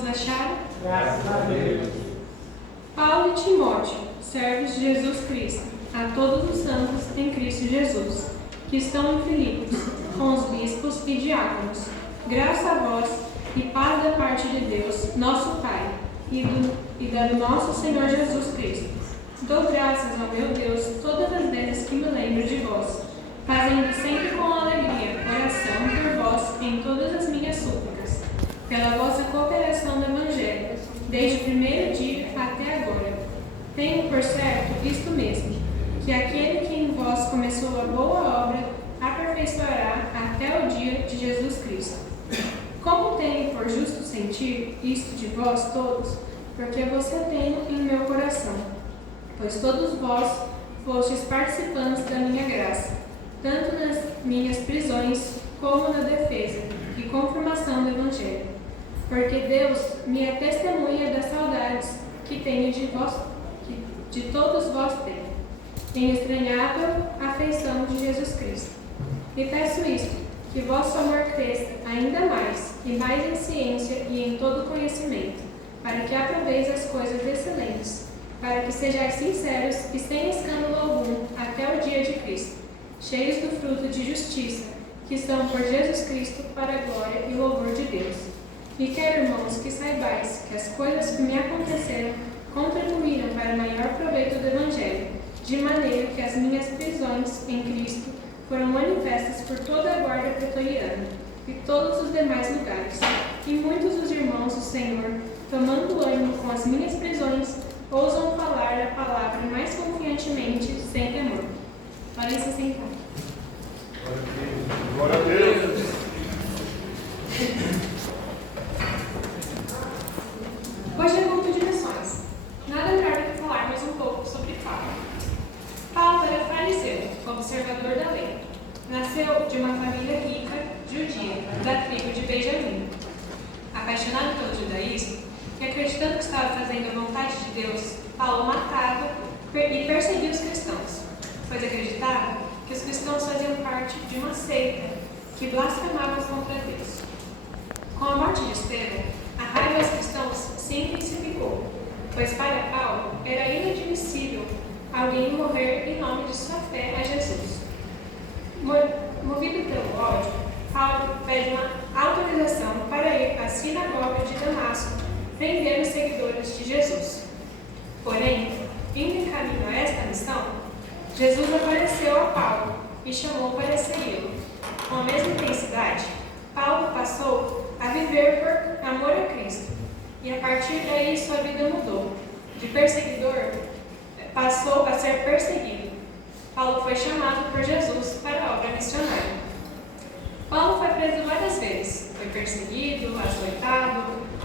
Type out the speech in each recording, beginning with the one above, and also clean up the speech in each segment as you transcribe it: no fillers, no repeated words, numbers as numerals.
todos acharam? Graças a Deus. Paulo e Timóteo, servos de Jesus Cristo, a todos os santos em Cristo Jesus, que estão em Filipos, com os bispos e diáconos, graça a vós e paz da parte de Deus, nosso Pai, e do nosso Senhor Jesus Cristo. Dou graças ao meu Deus todas as vezes que me lembro de vós, fazendo sempre com alegria oração por vós em todas as minhas súplicas, pela vossa cooperação no Evangelho, desde o primeiro dia até agora. Tenho por certo isto mesmo, que aquele que em vós começou a boa obra aperfeiçoará até o dia de Jesus Cristo. Como tenho por justo sentir isto de vós todos, porque você tenho em meu coração, pois todos vós fostes participantes da minha graça, tanto nas minhas prisões como na defesa e confirmação do Evangelho. Porque Deus me é testemunha das saudades que tenho de vós, que de todos vós tenho estranhado a afeição de Jesus Cristo. E peço isto, que vosso amor cresça ainda mais, e mais em ciência e em todo conhecimento, para que aproveis as coisas excelentes, para que sejais sinceros e sem escândalo algum até o dia de Cristo, cheios do fruto de justiça, que são por Jesus Cristo para a glória e louvor de Deus. E quero, irmãos, que saibais que as coisas que me aconteceram contribuíram para maior proveito do Evangelho, de maneira que as minhas prisões em Cristo foram manifestas por toda a guarda pretoriana e todos os demais lugares. E muitos dos irmãos do Senhor, tomando ânimo com as minhas prisões, ousam falar a palavra mais confiantemente, sem temor. Podem se sentar. Glória a Deus. Hoje é culto de missões. Nada melhor do que falarmos um pouco sobre Paulo. Paulo era fariseu, observador da lei. Nasceu de uma família rica, judia, da tribo de Benjamim. Apaixonado pelo judaísmo e acreditando que estava fazendo a vontade de Deus, Paulo matava e perseguia os cristãos, pois acreditava que os cristãos faziam parte de uma seita que blasfemava contra Deus. Com a morte de Estevão, a raiva aos cristãos se intensificou, pois para Paulo era inadmissível alguém morrer em nome de sua fé a Jesus. Movido pelo ódio, Paulo pede uma autorização para ir à sinagoga de Damasco prender os seguidores de Jesus. Porém, indo em caminho a esta missão, Jesus apareceu a Paulo e chamou para segui-lo. Com a mesma intensidade, Paulo passou a viver por amor a Cristo, e a partir daí sua vida mudou. De perseguidor, passou a ser perseguido. Paulo foi chamado por Jesus para a obra missionária. Paulo foi preso várias vezes, foi perseguido, açoitado,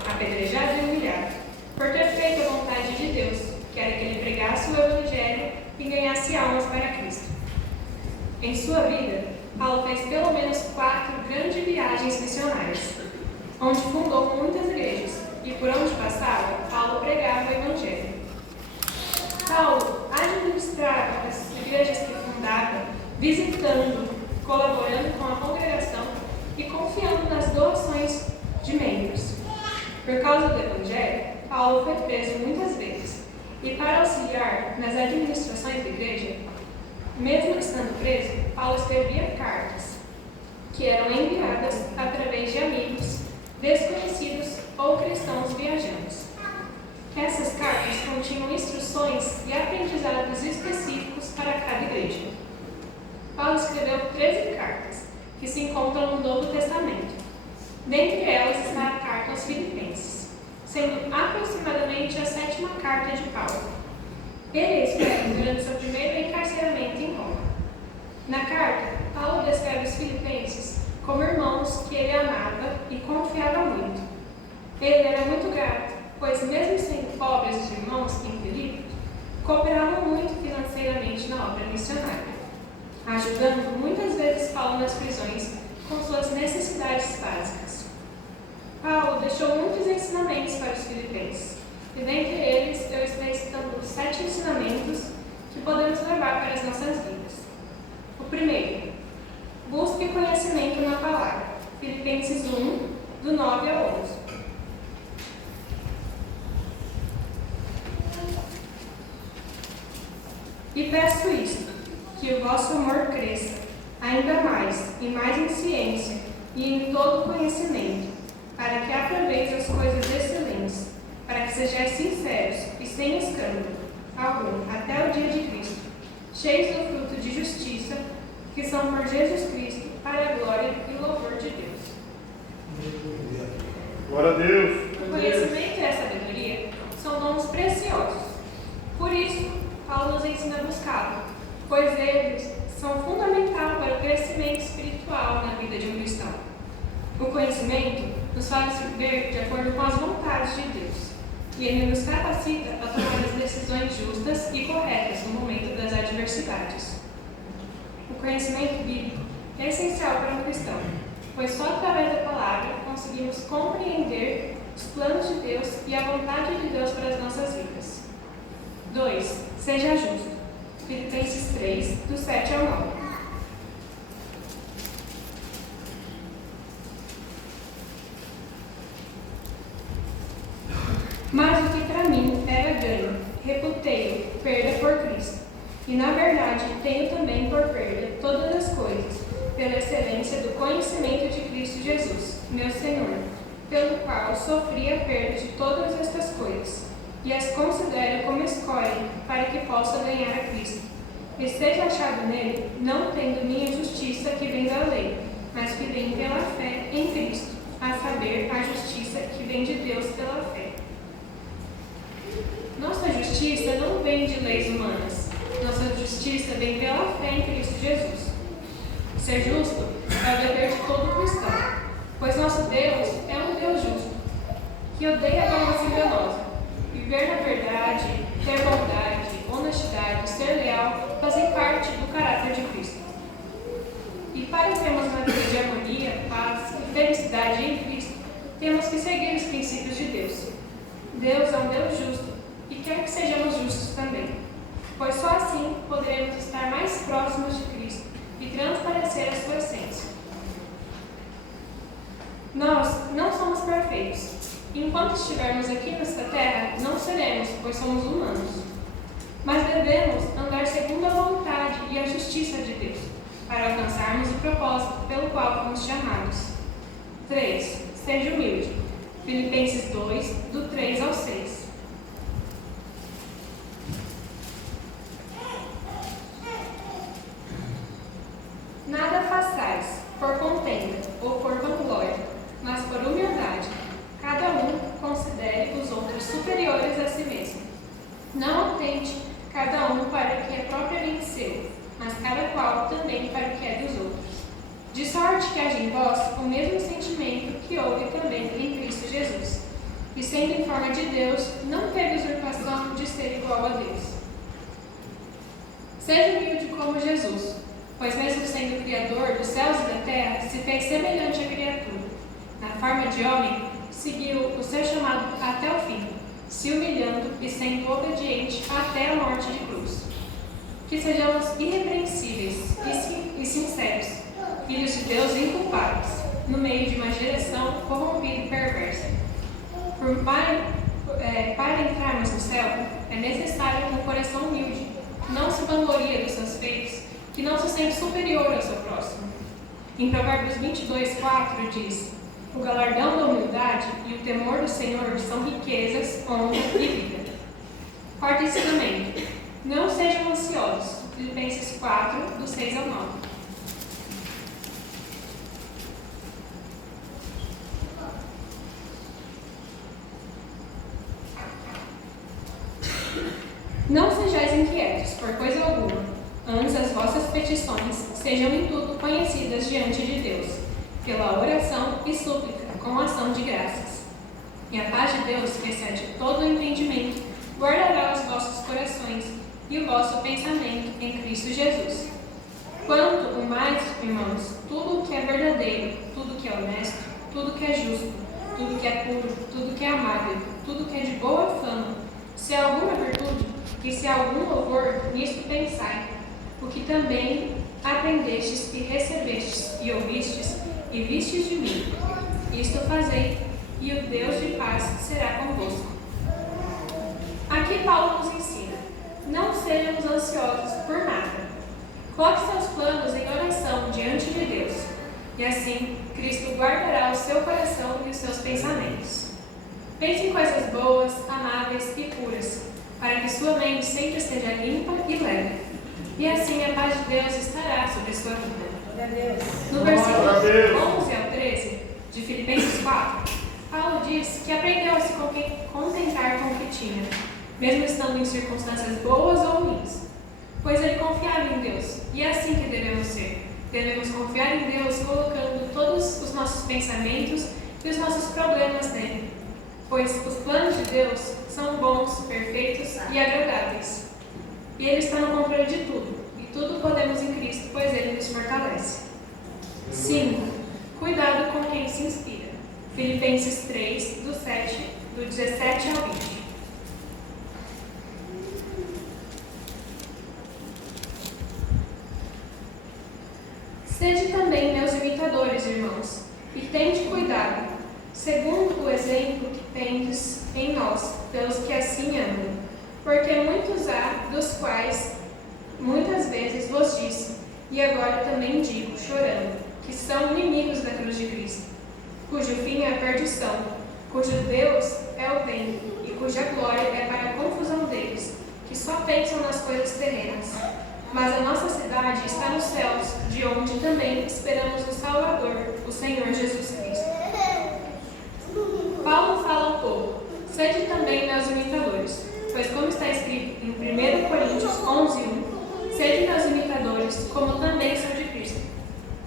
apedrejado e humilhado, por ter feito a vontade de Deus, que era que ele pregasse o Evangelho e ganhasse almas para Cristo. Em sua vida, Paulo fez pelo menos 4 grandes viagens missionárias, onde fundou muitas igrejas, e por onde passava, Paulo pregava o Evangelho. Paulo administrava as igrejas que fundava, visitando, colaborando com a congregação e confiando nas doações de membros. Por causa do Evangelho, Paulo foi preso muitas vezes, e para auxiliar nas administrações da igreja, mesmo estando preso, Paulo escrevia cartas, que eram enviadas através de amigos, desconhecidos ou cristãos viajantes. Essas cartas continham instruções e aprendizados específicos para cada igreja. Paulo escreveu 13 cartas, que se encontram no Novo Testamento. Dentre elas está a carta aos Filipenses, sendo aproximadamente a 7ª carta de Paulo. Ele escreve durante seu primeiro encarceramento em Roma. Na carta, Paulo descreve os filipenses como irmãos que ele amava e confiava muito. Ele era muito grato, pois mesmo sendo pobres os irmãos em Filipe, cooperavam muito financeiramente na obra missionária, ajudando muitas vezes Paulo nas prisões com suas necessidades básicas. Paulo deixou muitos ensinamentos para os filipenses, e dentre eles eu estou citando 7 ensinamentos que podemos levar para as nossas vidas. O primeiro, busque conhecimento na palavra. Filipenses 1, do 9 ao 11. E peço isto, que o vosso amor cresça, ainda mais, e mais em ciência, e em todo conhecimento, para que aproveite as coisas excelentes, para que sejais sinceros e sem escândalo algum, até o dia de Cristo, cheios do fruto de justiça, que são por Jesus Cristo, para a glória e louvor de Deus. Glória a Deus. O conhecimento e a sabedoria são dons preciosos. Por isso, Paulo nos ensina a buscá-lo, pois eles são fundamentais para o crescimento espiritual na vida de um cristão. O conhecimento nos faz viver de acordo com as vontades de Deus, e ele nos capacita a tomar as decisões justas e corretas no momento das adversidades. O conhecimento bíblico é essencial para um cristão, pois só através da palavra conseguimos compreender os planos de Deus e a vontade de Deus para as nossas vidas. 2. Seja justo. Filipenses 3, do 7 ao 9. Mas o que para mim era ganho, reputei-o perda por Cristo. E na verdade tenho também por perda todas as coisas, pela excelência do conhecimento de Cristo Jesus, meu Senhor, pelo qual sofri a perda de todas estas coisas, e as considero como escória, para que possa ganhar a Cristo. E seja achado nele, não tendo minha justiça que vem da lei, mas que vem pela fé em Cristo, a saber, a justiça que vem de Deus pela fé. Nossa justiça não vem de leis humanas. Nossa justiça vem pela fé em Cristo Jesus. Ser justo é o dever de todo cristão, pois nosso Deus é um Deus justo, que odeia a ganância enganosa. Viver na verdade, ter bondade, honestidade, ser leal, fazem parte do caráter de Cristo. E para termos uma vida de harmonia, paz e felicidade em Cristo, temos que seguir os princípios de Deus. Deus é um Deus justo e quer que sejamos justos também, pois só assim poderemos estar mais próximos de Cristo e transparecer a sua essência. Nós não somos perfeitos. Enquanto estivermos aqui nesta terra, não seremos, pois somos humanos. Mas devemos andar segundo a vontade e a justiça de Deus, para alcançarmos o propósito pelo qual fomos chamados. 3. Seja humilde. Filipenses 2, do 3 ao 6. Nada façais por contenda ou por vanglória, mas por humildade. Cada um considere os outros superiores a si mesmo. Não atente cada um para o que é propriamente seu, mas cada qual também para o que é dos outros. De sorte que haja em vós o mesmo sentimento que houve também em Cristo Jesus, e sendo em forma de Deus, não teve usurpação de ser igual a Deus. Seja humilde como Jesus, pois mesmo sendo o Criador dos céus e da terra, se fez semelhante à criatura. Na forma de homem, seguiu o seu chamado até o fim, se humilhando e sendo obediente até a morte de cruz. Que sejamos irrepreensíveis e sinceros, filhos de Deus inculpáveis, no meio de uma geração corrompida e perversa. Para entrarmos no céu, é necessário um coração humilde, não se vangloria dos seus feitos, que não se sente superior ao seu próximo. Em Provérbios 22, 4 diz: o galardão da humildade e o temor do Senhor são riquezas, honra e vida. Quarto ensinamento: não sejam ansiosos. Filipenses 4, do 6 ao 9. Não sejais inquietos por coisa alguma, antes as vossas petições sejam em tudo conhecidas diante de Deus, pela oração e súplica, com ação de graças. E a paz de Deus, que excede todo o entendimento, guardará os vossos corações e o vosso pensamento em Cristo Jesus. Quanto mais, irmãos, tudo o que é verdadeiro, tudo o que é honesto, tudo o que é justo, tudo o que é puro, tudo o que é amável, tudo o que é de boa fama, se há alguma virtude, e se há algum louvor, nisto pensai, o que também aprendestes e recebestes e ouvistes e vistes de mim. Isto fazei, e o Deus de paz será convosco. Aqui Paulo nos ensina: não sejamos ansiosos por nada. Coloque seus planos em oração diante de Deus, e assim Cristo guardará o seu coração e os seus pensamentos. Pense em coisas boas, amáveis e puras, para que sua mente sempre esteja limpa e leve. E assim a paz de Deus estará sobre sua vida. No versículo 11 ao 13 de Filipenses 4, Paulo diz que aprendeu a se contentar com o que tinha, mesmo estando em circunstâncias boas ou ruins, pois ele confiava em Deus, e é assim que devemos ser. Devemos confiar em Deus, colocando todos os nossos pensamentos e os nossos problemas nele, pois os planos de Deus são bons, perfeitos e agradáveis. E Ele está no controle de tudo, e tudo podemos em Cristo, pois Ele nos fortalece. 5. Cuidado com quem se inspira. Filipenses 3, do 17 ao 20. Sede também meus imitadores, irmãos, e tende cuidado, segundo o exemplo que tendes em nós, pelos que assim amam. Porque muitos há, dos quais muitas vezes vos disse, e agora também digo, chorando, que são inimigos da cruz de Cristo, cujo fim é a perdição, cujo Deus é o bem, e cuja glória é para a confusão deles, que só pensam nas coisas terrenas. Mas a nossa cidade está nos céus, de onde também esperamos o Salvador, o Senhor Jesus Cristo. Paulo fala ao povo, sede também meus imitadores, pois como está escrito em 1 Coríntios 11:1, sede meus imitadores, como também sou de Cristo.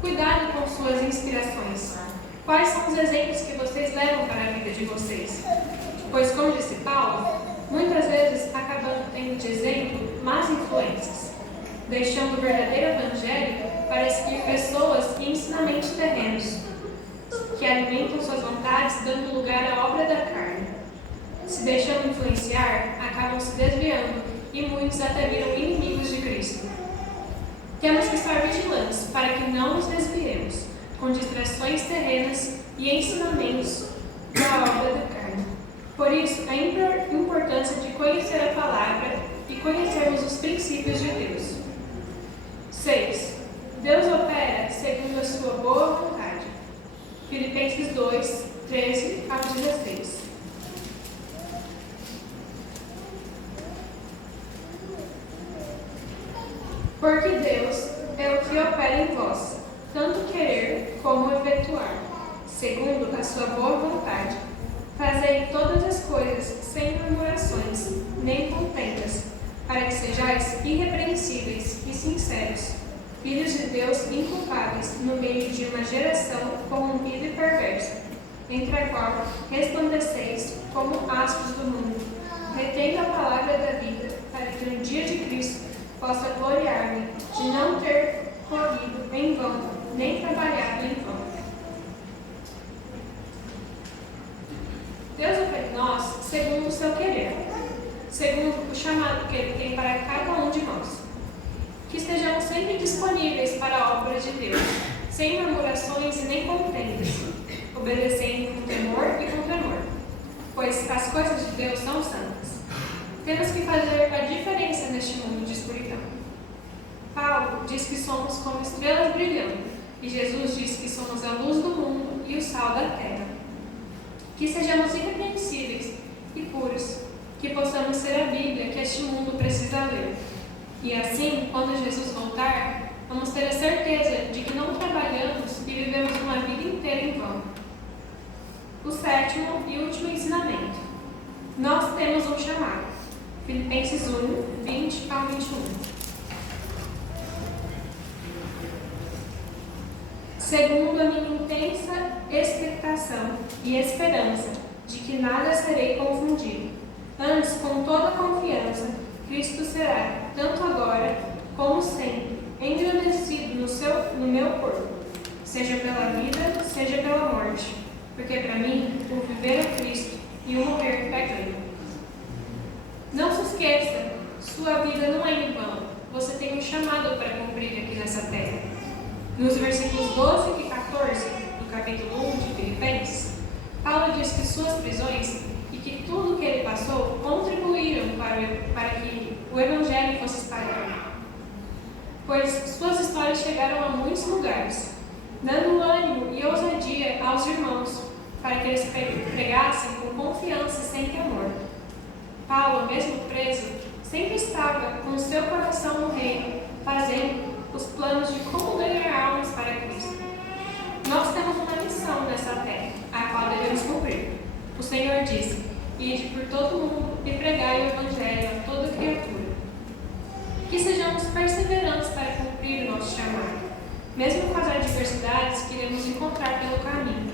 Cuidado com suas inspirações. Quais são os exemplos que vocês levam para a vida de vocês? Pois, como disse Paulo, muitas vezes acabamos tendo de exemplo más influências, deixando o verdadeiro evangelho para seguir pessoas e ensinamentos terrenos, que alimentam suas vontades, dando lugar à obra da carne. Se deixando influenciar, acabam se desviando e muitos até viram inimigos de Cristo. Temos que estar vigilantes para que não nos desviemos com distrações terrenas e ensinamentos da obra da carne. Por isso, a importância de conhecer a palavra e conhecermos os princípios de Deus. 6. Deus opera segundo a sua boa vontade. Filipenses 2, 13 ao 16. Porque Deus é o que opera em vós, tanto querer como efetuar, segundo a sua boa vontade. Fazei todas as coisas sem murmurações, nem contendas, para que sejais irrepreensíveis e sinceros, filhos de Deus inculpáveis no meio de uma geração corrompida e perversa, entre a qual resplandeceis como astros do mundo, retendo a palavra da vida, para que no dia de Cristo possa gloriar-me de não ter corrido em vão, nem trabalhado em vão. Deus opera em nós segundo o seu querer, segundo o chamado que Ele tem para cada um de nós. Que estejamos sempre disponíveis para a obra de Deus, sem murmurações e nem contendas, obedecendo com temor e com tremor, pois as coisas de Deus são santas. Temos que fazer a diferença neste mundo de escuridão. Paulo diz que somos como estrelas brilhando, e Jesus diz que somos a luz do mundo e o sal da terra. Que sejamos irrepreensíveis e puros, que possamos ser a Bíblia que este mundo precisa ler. E assim, quando Jesus voltar, vamos ter a certeza de que não trabalhamos e vivemos uma vida inteira em vão. O sétimo e último ensinamento. Nós temos um chamado. Filipenses 1, 20 ao 21. Segundo a minha intensa expectação e esperança de que nada serei confundido, antes, com toda confiança, Cristo será, tanto agora como sempre, engrandecido no meu corpo, seja pela vida, seja pela morte, porque para mim o viver é Cristo e o morrer é ganho. Não se esqueça, sua vida não é em vão, você tem um chamado para cumprir aqui nessa terra. Nos versículos 12 e 14 do capítulo 1 de Filipenses, Paulo diz que suas prisões e que tudo que ele passou contribuíram para para que o Evangelho fosse espalhado, pois suas histórias chegaram a muitos lugares, dando ânimo e ousadia aos irmãos, para que eles pregassem com confiança e sem temor. Paulo, mesmo preso, sempre estava com seu coração no reino, fazendo os planos de como ganhar almas para Cristo. Nós temos uma missão nessa terra, a qual devemos cumprir. O Senhor disse: ide por todo mundo e pregai o Evangelho a toda criatura. Que sejamos perseverantes para cumprir o nosso chamado, mesmo com as adversidades que iremos encontrar pelo caminho.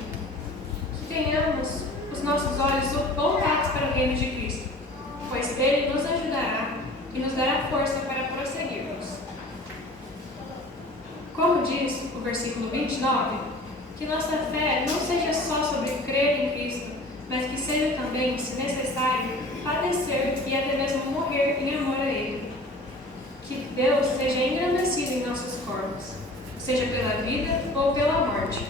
Que tenhamos os nossos olhos voltados para o reino de Cristo, pois Ele nos ajudará e nos dará força para prosseguirmos. Como diz o versículo 29, que nossa fé não seja só sobre crer em Cristo, mas que seja também, se necessário, padecer e até mesmo morrer em amor a Ele. Que Deus seja engrandecido em nossos corpos, seja pela vida ou pela morte,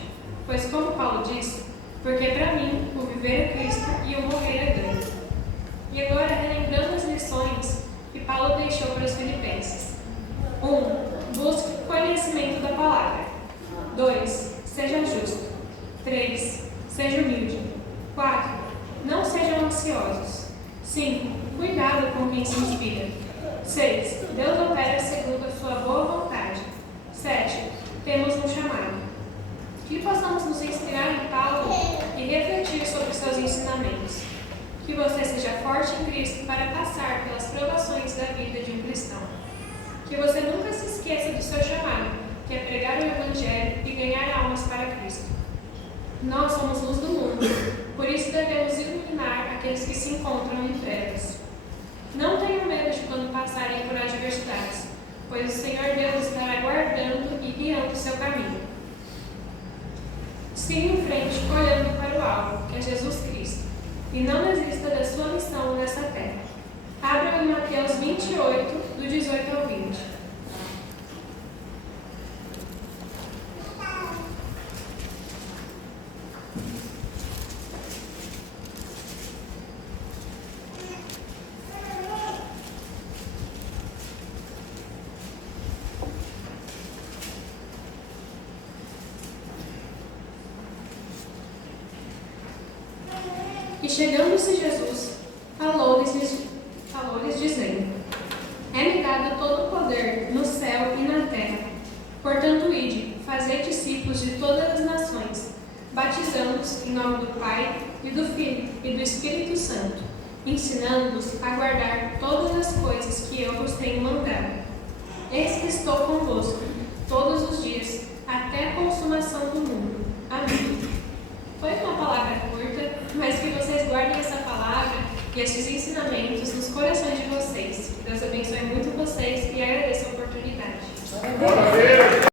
pois como Paulo disse, porque para mim o viver é Cristo e o morrer é ganho. E agora, relembrando as lições que Paulo deixou para os filipenses. 1. Busque conhecimento da palavra. 2. Seja justo. 3. Seja humilde. 4. Não sejam ansiosos. 5. Cuidado com quem se inspira. 6. Deus opera segundo a sua boa vontade. 7. Temos um chamado. Que possamos nos inspirar em Paulo e refletir sobre seus ensinamentos. Que você seja forte em Cristo para passar pelas provações da vida de um cristão. Que você nunca se esqueça do seu chamado, que é pregar o Evangelho e ganhar almas para Cristo. Nós somos luz do mundo, por isso devemos iluminar aqueles que se encontram em trevas. Não tenham medo de quando passarem por adversidades, pois o Senhor Deus estará guardando e guiando o seu caminho. Siga em frente, olhando para o alvo, que é Jesus Cristo, e não desista da sua missão nessa terra. Abra em Mateus 28, do 18 ao 20. E chegando-se Jesus, falou-lhes dizendo: é-me dado todo o poder no céu e na terra. Portanto, ide, fazei discípulos de todas as nações, batizando-os em nome do Pai, e do Filho, e do Espírito Santo, ensinando-os a guardar todas as coisas que eu vos tenho mandado. Eis que estou convosco todos os dias, até a consumação do mundo. Amém. Foi uma palavra curta, mas que vocês guardem essa palavra e esses ensinamentos nos corações de vocês. Que Deus abençoe muito vocês e agradeço a oportunidade.